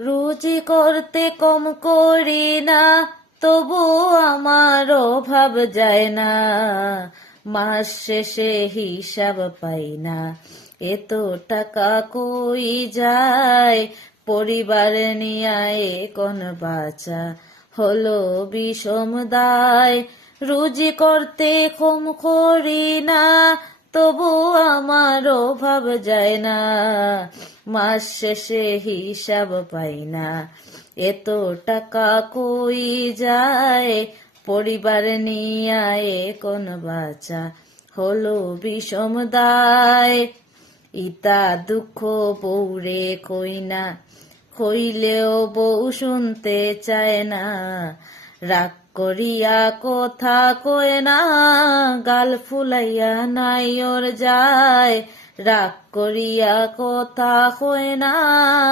রুজি করতে কম করি না, তবু আমার অভাব যায় না। মাস শেষে হিসাব পাই না, এত টাকা কই যায়। পরিবার নিয়ে কোন বাঁচা হলো বিষম দায়। রুজি করতে কম করি না, তবু আমার অভাব যায় না। মাস শেষে হিসাব পাই না, এত টাকা কই যায়। পরিবার নিয়ে কোন বাঁচা হলো বিষম দায়। ইতা দুঃখ বউরে কই না, কইলেও বউ শুনতে চায় না। রাগ করিয়া কথা কয় না, গাল ফুলাইয়া নাই ওর যায়। রাগ করিয়া কথা কয় না।